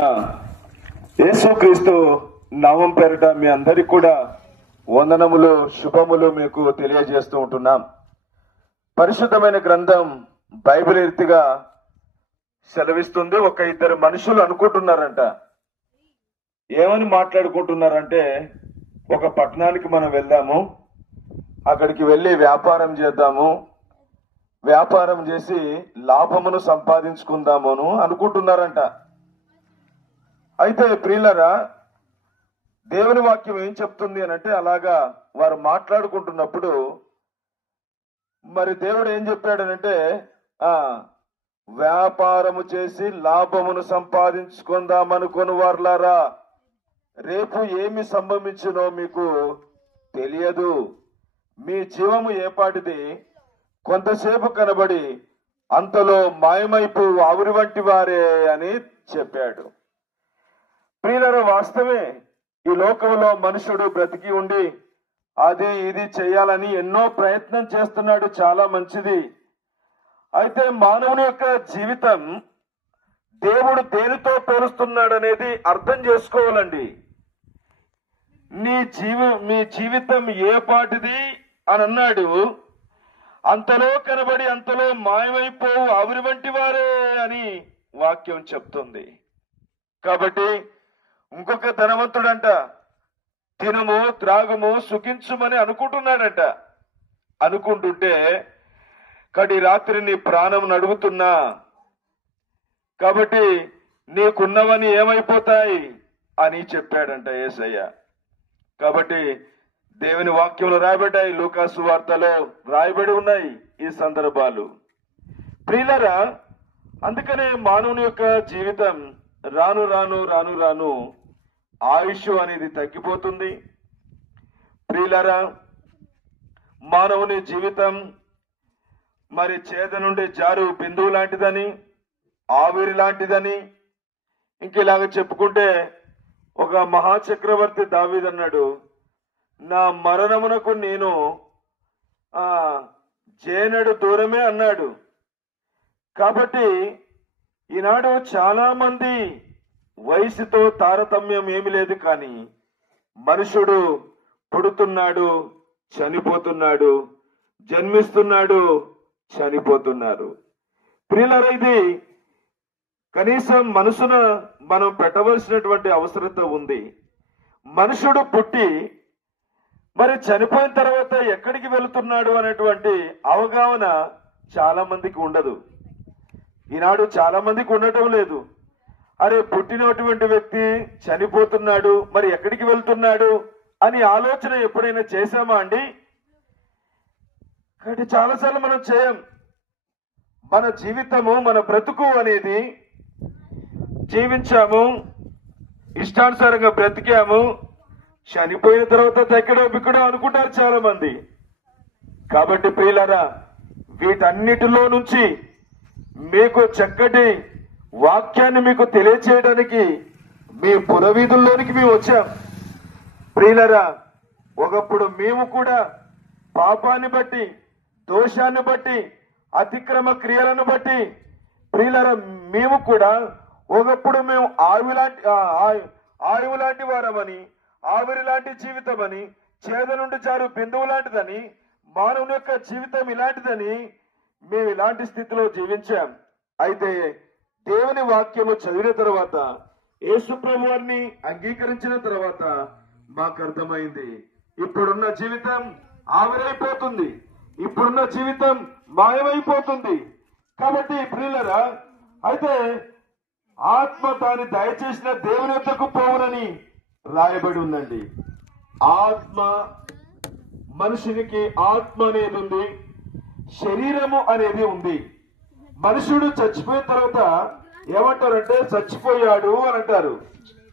యేసుక్రీస్తు నామం పేరిట మీ అందరికి కూడా వందనములు శుభములు మీకు తెలియజేస్తూ ఉంటున్నాం. పరిశుద్ధమైన గ్రంథం బైబిల్ రీతిగా సెలవిస్తుంది. ఒక ఇద్దరు మనుషులు అనుకుంటున్నారంట, ఏమని మాట్లాడుకుంటున్నారంటే, ఒక పట్టణానికి మనం వెళ్దాము, అక్కడికి వెళ్ళి వ్యాపారం చేద్దాము, వ్యాపారం చేసి లాభమును సంపాదించుకుందామును అనుకుంటున్నారంట. అయితే ప్రియులరా, దేవుని వాక్యం ఏం చెప్తుంది అని అంటే, అలాగా వారు మాట్లాడుకుంటున్నప్పుడు మరి దేవుడు ఏం చెప్పాడనంటే, వ్యాపారము చేసి లాభమును సంపాదించుకుందామనుకుని వారులారా, రేపు ఏమి సంభవించునో మీకు తెలియదు. మీ జీవము ఏపాటిది, కొంతసేపు కనబడి అంతలో మాయమైపు ఆవిరి వంటి వారే అని చెప్పాడు. ప్రియులరా, వాస్తవమే. ఈ లోకంలో మనుషుడు బ్రతికి ఉండి అది ఇది చేయాలని ఎన్నో ప్రయత్నం చేస్తున్నాడు, చాలా మంచిది. అయితే మానవుని యొక్క జీవితం దేవుడు దేనితో పోలుస్తున్నాడు అనేది అర్థం చేసుకోవాలండి. మీ జీవితం ఏ పాటిది అని అన్నాడు, అంతలో కనబడి అంతలో మాయమైపోవు ఆవిరి వంటి వారే అని వాక్యం చెప్తుంది. కాబట్టి ఇంకొక ధనవంతుడంట, తినము త్రాగము సుఖించుమని అనుకుంటున్నాడంట. అనుకుంటుంటే కడి రాత్రి నీ ప్రాణం నడుగుతున్నా, కాబట్టి నీకున్నవని ఏమైపోతాయి అని చెప్పాడంట యేసయ్య. కాబట్టి దేవుని వాక్యంలో రాయబడ్డాయి, లూకాసు వార్తలో రాయబడి ఉన్నాయి ఈ సందర్భాలు. ప్రియులరా, అందుకనే మానవుని యొక్క జీవితం రాను రాను రాను రాను ఆయుష్ అనేది తగ్గిపోతుంది. ప్రియులరా, మానవుని జీవితం మరి చేద నుండి జారు బిందువు లాంటిదని, ఆవిరి లాంటిదని, ఇంకేలాగా చెప్పుకుంటే ఒక మహాచక్రవర్తి దావీదు అన్నాడు, నా మరణమునకు నేను జేనడు దూరమే అన్నాడు. కాబట్టి ఈనాడు చాలా మంది వయసుతో తారతమ్యం ఏమి లేదు, కానీ మనుషుడు పుడుతున్నాడు, చనిపోతున్నాడు, జన్మిస్తున్నాడు, చనిపోతున్నారు. ప్రియులారా, ఇది కనీసం మనసున మనం పెట్టవలసినటువంటి అవసరత ఉంది. మనుషుడు పుట్టి మరి చనిపోయిన తర్వాత ఎక్కడికి వెళుతున్నాడు అనేటువంటి అవగాహన చాలా మందికి ఉండదు. ఈనాడు చాలా మందికి ఉండటం లేదు. అరే, పుట్టినటువంటి వ్యక్తి చనిపోతున్నాడు, మరి ఎక్కడికి వెళ్తున్నాడు అని ఆలోచన ఎప్పుడైనా చేశామా అండి? కాబట్టి చాలాసార్లు మనం చేయం. మన జీవితము, మన బ్రతుకు అనేది జీవించాము, ఇష్టానుసారంగా బ్రతికాము, చనిపోయిన తర్వాత తెక్కడో బిక్కడో అనుకుంటారు చాలా మంది. కాబట్టి ప్రియులారా, వీటన్నిటిలో నుంచి మీకు చక్కటి వాక్యాన్ని మీకు తెలియచేయడానికి మీ పురవీధుల్లోనికి మేము వచ్చాం. ప్రియులారా, ఒకప్పుడు మేము కూడా పాపాన్ని బట్టి, దోషాన్ని బట్టి, అతిక్రమ క్రియలను బట్టి ప్రియులారా, మేము కూడా ఒకప్పుడు మేము ఆయువు లాంటి వారమని, ఆవిరి లాంటి జీవితం అని, చేద నుండి జారు బిందువు లాంటిదని, మానవుని యొక్క జీవితం ఇలాంటిదని మేము ఇలాంటి స్థితిలో జీవించాం. అయితే దేవుని వాక్యము చదివిన తర్వాత, యేసు ప్రభువాన్ని అంగీకరించిన తర్వాత మాకు అర్థమైంది, ఇప్పుడున్న జీవితం ఆవిరైపోతుంది, ఇప్పుడున్న జీవితం మాయమైపోతుంది. కాబట్టి ప్రియులరా, అయితే ఆత్మ తాను దయచేసిన దేవుని యొద్దకు పోవునని రాయబడి ఉందండి. ఆత్మ, మనుషునికి ఆత్మ అనేది ఉంది, శరీరము అనేది ఉంది. మనుషుడు చచ్చిపోయిన తర్వాత ఏమంటారంటే చచ్చిపోయాడు అని అంటారు.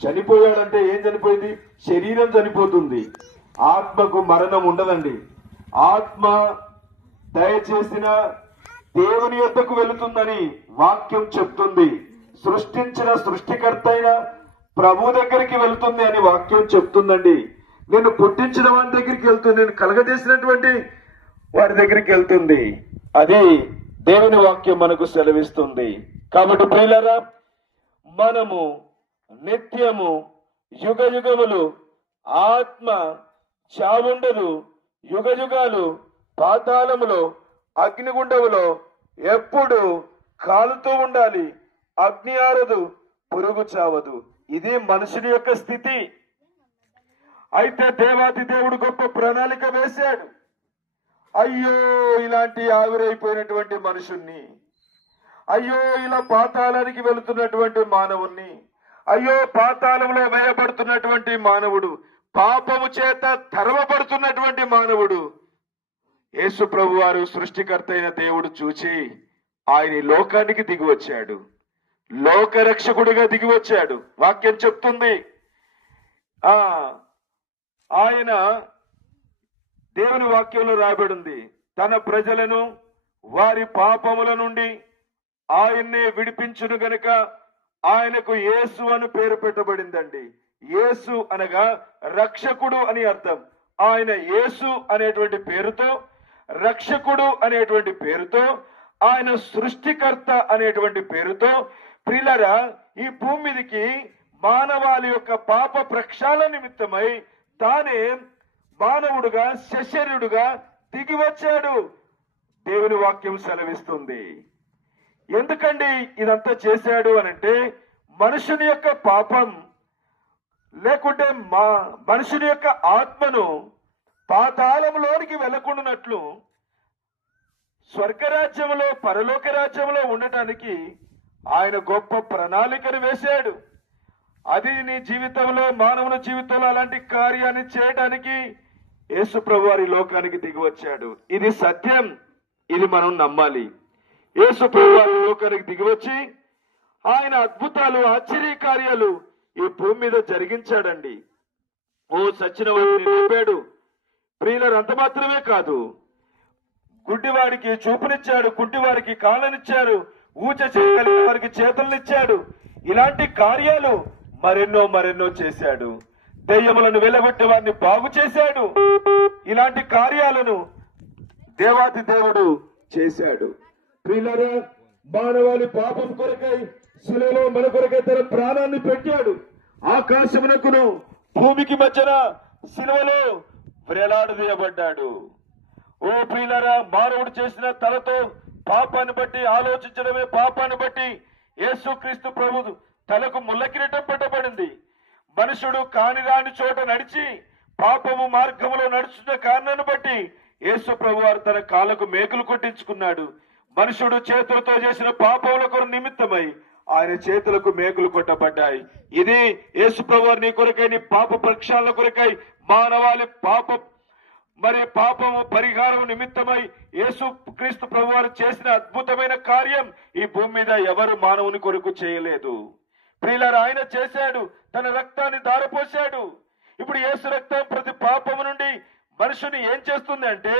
చనిపోయాడంటే ఏం చనిపోయింది? శరీరం చనిపోతుంది, ఆత్మకు మరణం ఉండదండి. ఆత్మ దయచేసిన దేవుని యొద్దకు వెళుతుందని వాక్యం చెప్తుంది. సృష్టించిన సృష్టికర్త అయిన ప్రభు దగ్గరికి వెళుతుంది అని వాక్యం చెప్తుందండి. నేను పుట్టించిన వారి దగ్గరికి వెళ్తుంది, నేను కలగజేసినటువంటి వారి దగ్గరికి వెళ్తుంది. అది దేవుని వాక్యం మనకు సెలవిస్తుంది. కాబట్టి ప్రియులారా, మనము నిత్యము యుగ యుగములు, ఆత్మ చావుండదు, యుగ యుగాలు పాతాళములో అగ్నిగుండములో ఎప్పుడు కాలుతూ ఉండాలి. అగ్ని ఆరదు, పురుగు చావదు. ఇది మనుషుని యొక్క స్థితి. అయితే దేవాది దేవుడు గొప్ప ప్రణాళిక వేశాడు. అయ్యో ఇలాంటి ఆవిరైపోయినటువంటి మనుషుణ్ణి, అయ్యో ఇలా పాతాళానికి వెళుతున్నటువంటి మానవుణ్ణి, అయ్యో పాతాళంలో వేయబడుతున్నటువంటి మానవుడు, పాపము చేత తరవబడుతున్నటువంటి మానవుడు, యేసు ప్రభు వారు సృష్టికర్త అయిన దేవుడు చూచి ఆయన ఈ లోకానికి దిగి వచ్చాడు. లోకరక్షకుడిగా దిగి వచ్చాడు. వాక్యం చెప్తుంది ఆయన దేవుని వాక్యంలో రాయబడింది, తన ప్రజలను వారి పాపముల నుండి ఆయన్నే విడిపించును గనుక ఆయనకు యేసు అని పేరు పెట్టబడిందండి. యేసు అనగా రక్షకుడు అని అర్థం. ఆయన యేసు అనేటువంటి పేరుతో, రక్షకుడు అనేటువంటి పేరుతో, ఆయన సృష్టికర్త అనేటువంటి పేరుతో ప్రియులారా ఈ భూమి మీదకి మానవాళి యొక్క పాప ప్రక్షాళన నిమిత్తమై తానే మానవుడుగా సశరీరుడుగా దిగి వచ్చాడు. దేవుని వాక్యం సెలవిస్తుంది. ఎందుకండి ఇదంతా చేశాడు అనంటే మనుషుని యొక్క పాపం లేకుంటే మనుషుని యొక్క ఆత్మను పాతాళంలోనికి వెళ్ళకుండానట్లు స్వర్గరాజ్యంలో పరలోక రాజ్యంలో ఉండటానికి ఆయన గొప్ప ప్రణాళికను వేశాడు. అది నీ జీవితంలో, మానవుని జీవితంలో అలాంటి కార్యాన్ని చేయడానికి యేసు ప్రభు వారి లోకానికి దిగి వచ్చాడు. ఇది సత్యం. ఇది మనం నమ్మాలి. యేసు ప్రభు వారి లోకానికి దిగి వచ్చి ఆయన అద్భుతాలు, ఆశ్చర్య కార్యాలు ఈ భూమి మీద జరిగించాడండి. ఓ సచిన వారిని లేపాడు. ప్రియులరు అంత మాత్రమే కాదు, గుడ్డివాడికి చూపునిచ్చాడు, కుంటివారికి కాళ్ళనిచ్చాడు, ఊచ చేయగలిగిన వారికి చేతులనిచ్చాడు. ఇలాంటి కార్యాలు మరెన్నో చేశాడు. దెయ్యములను వెలగొట్టే వారిని బాగు చేశాడు. ఇలాంటి కార్యాలను దేవాది దేవుడు చేశాడు. ప్రియులారా మానవాళి పాపం కొరకై శిలువలో మన కొరకై తన ప్రాణాన్ని పెట్టాడు. ఆకాశమునకును భూమికి మధ్యన శిలువలో వేలాడదీయబడ్డాడు. ఓ ప్రియులారా మానవుడు చేసిన తలతో పాపాన్ని బట్టి ఆలోచించడమే పాపాన్ని బట్టి యేసుక్రీస్తు ప్రభు తలకు ముళ్ళ కిరీటం పెట్టబడింది. మనుషుడు కానిరాని చోట నడిచి పాపము మార్గములో నడుచున్న కారణాన్ని బట్టి యేసు ప్రభు వారు తన కాళ్ళకు మేకులు కొట్టించుకున్నాడు. మనుషుడు చేతులతో చేసిన పాపములకు నిమిత్తమై ఆయన చేతులకు మేకులు కొట్టబడ్డాయి. ఇది యేసు ప్రభు వారు నీ కొరకై, నీ పాప ప్రక్షాళన కొరకై, మానవాళి పాపము పరిహారం నిమిత్తమై యేసు క్రీస్తు ప్రభు వారు చేసిన అద్భుతమైన కార్యం ఈ భూమి మీద ఎవరు మానవుని కొరకు చేయలేదు. ప్రియులారా ఆయన చేశాడు. తన రక్తాన్ని ధారపోశాడు. ఇప్పుడు యేసు రక్తం ప్రతి పాపము నుండి మనుషుని ఏం చేస్తుంది అంటే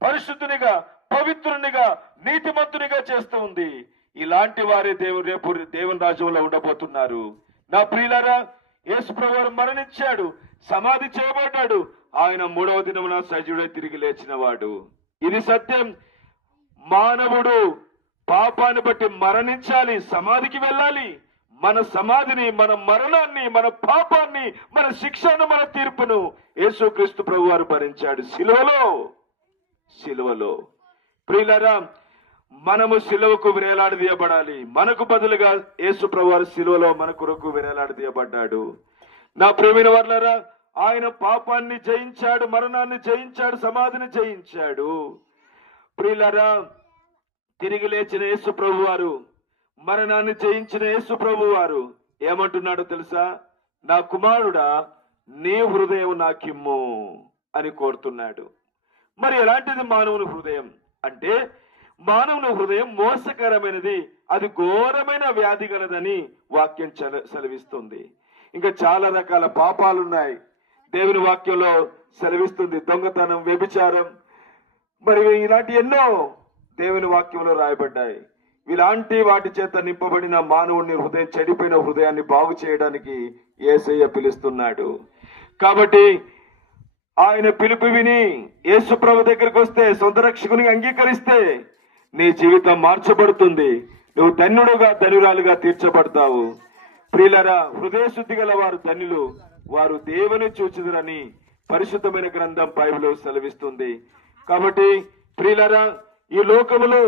పరిశుద్ధునిగా, పవిత్రునిగా, నీతిమంతునిగా చేస్తూ ఉంది. ఇలాంటి వారే రేపు దేవుని రాజ్యంలో ఉండబోతున్నారు. నా ప్రియులారా యేసు ప్రభు వారు మరణించాడు, సమాధి చేయబడ్డాడు. ఆయన 3వ దినమున సజీవుడై తిరిగి లేచిన వాడు. ఇది సత్యం. మానవుడు పాపాన్ని బట్టి మరణించాలి, సమాధికి వెళ్ళాలి. మన సమాధిని, మన మరణాన్ని, మన పాపాన్ని, మన శిక్షను, మన తీర్పును యేసుక్రీస్తు ప్రభు వారు భరించాడు సిలువలో. ప్రియులారా మనము సిలువకు వేలాడదీయబడాలి. మనకు బదులుగా యేసు ప్రభు వారు సిలువలో మన కొరకు వేలాడదీయబడ్డాడు. నా ప్రియమైన వారులారా ఆయన పాపాన్ని జయించాడు, మరణాన్ని జయించాడు, సమాధిని జయించాడు. ప్రియులారా తిరిగి లేచిన యేసు ప్రభు వారు, మరణాన్ని జయించిన యేసు ప్రభు వారు ఏమంటున్నాడో తెలుసా? నా కుమారుడా నీ హృదయం నాకిమ్ము అని కోరుతున్నాడు. మరి ఎలాంటిది మానవుని హృదయం అంటే మానవుని హృదయం మోసకరమైనది, అది ఘోరమైన వ్యాధి గలదని వాక్యం సెలవిస్తుంది. ఇంకా చాలా రకాల పాపాలున్నాయి. దేవుని వాక్యంలో సెలవిస్తుంది. దొంగతనం, వ్యభిచారం, మరి ఇలాంటి ఎన్నో దేవుని వాక్యంలో రాయబడ్డాయి. ఇలాంటి వాటి చేత నింపబడిన మానవుని హృదయం, చెడిపోయిన హృదయాన్ని బాగు చేయడానికి యేసయ్య పిలుస్తున్నాడు. కాబట్టి ఆయన పిలుపు విని యేసు ప్రభు దగ్గరికి వస్తే, సొంత రక్షకుని అంగీకరిస్తే నీ జీవితం మార్చబడుతుంది. నువ్వు ధన్యుడుగా, ధన్యురాలుగా తీర్చబడతావు. ప్రియులరా, హృదయ శుద్ధి గల వారు ధన్యులు, వారు దేవుని చూచుదురని పరిశుద్ధమైన గ్రంథం బైబిల్ సెలవిస్తుంది. కాబట్టి ప్రియులరా, ఈ లోకములో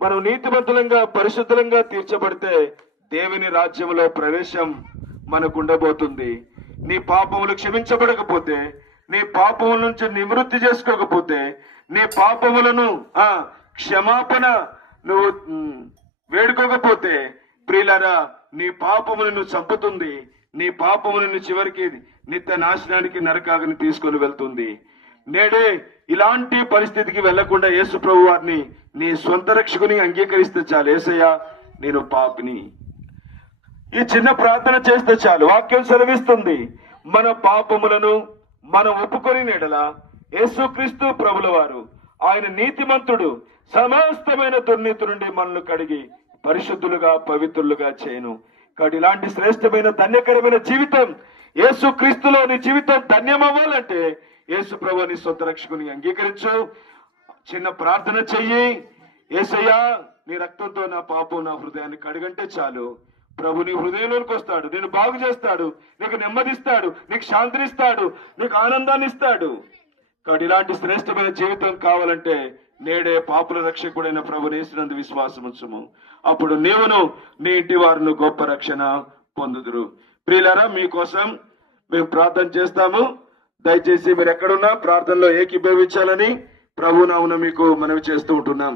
మనం నీతిమంతులంగా పరిశుద్ధంగా తీర్చబడితే దేవుని రాజ్యంలో ప్రవేశం మనకు ఉండబోతుంది. నీ పాపములు క్షమించబడకపోతే, నీ పాపముల నుంచి నివృత్తి చేసుకోకపోతే, నీ పాపములను క్షమాపణ నువ్వు వేడుకోకపోతే ప్రియులారా, నీ పాపము నిన్ను చంపుతుంది. నీ పాపము నిన్ను చివరికి నిత్య నాశనానికి నరకాగ్ని తీసుకొని వెళ్తుంది. నేడే ఇలాంటి పరిస్థితికి వెళ్లకుండా యేసు ప్రభు వారిని నీ సొంత రక్షకుని అంగీకరిస్తే చాలు. యేసయ్యా, నేను పాపిని. ఈ చిన్న ప్రార్థన చేస్తే చాలు. వాక్యం సెలవిస్తుంది, మన పాపములను మనం ఒప్పుకొని నెడల యేసుక్రీస్తు ప్రభుల వారు, ఆయన నీతిమంతుడు, సమస్తమైన దుర్నీతి నుండి మనల్ని కడిగి పరిశుద్ధులుగా పవిత్రులుగా చేయను. కాబట్టి ఇలాంటి శ్రేష్టమైన ధన్యకరమైన జీవితం యేసుక్రీస్తులో నీ జీవితం ధన్యమవ్వాలంటే యేసు ప్రభు నీ సొంత రక్షకుని అంగీకరించు. చిన్న ప్రార్థన చెయ్యి. యేసయ్యా, నీ రక్తంతో నా పాపం నా హృదయాన్ని కడిగంటే చాలు. ప్రభు నీ హృదయంలోనికి వస్తాడు, నేను బాగు చేస్తాడు, నీకు నెమ్మదిస్తాడు, నీకు శాంతినిస్తాడు, నీకు ఆనందాన్ని ఇస్తాడు. కాబట్టి ఇలాంటి శ్రేష్టమైన జీవితం కావాలంటే నేడే పాపుల రక్షకుడైన ప్రభు యేసునందు విశ్వాసం ఉంచుము. అప్పుడు నీవును నీ ఇంటి వారిని గొప్ప రక్షణ పొందుదురు. ప్రియులారా, మీకోసం మేము ప్రార్థన చేస్తాము. దయచేసి మీరు ఎక్కడున్నా ప్రార్థనలో ఏకీభవించాలని ప్రభు నామమున మీకు మనవి చేస్తూ ఉంటున్నాం.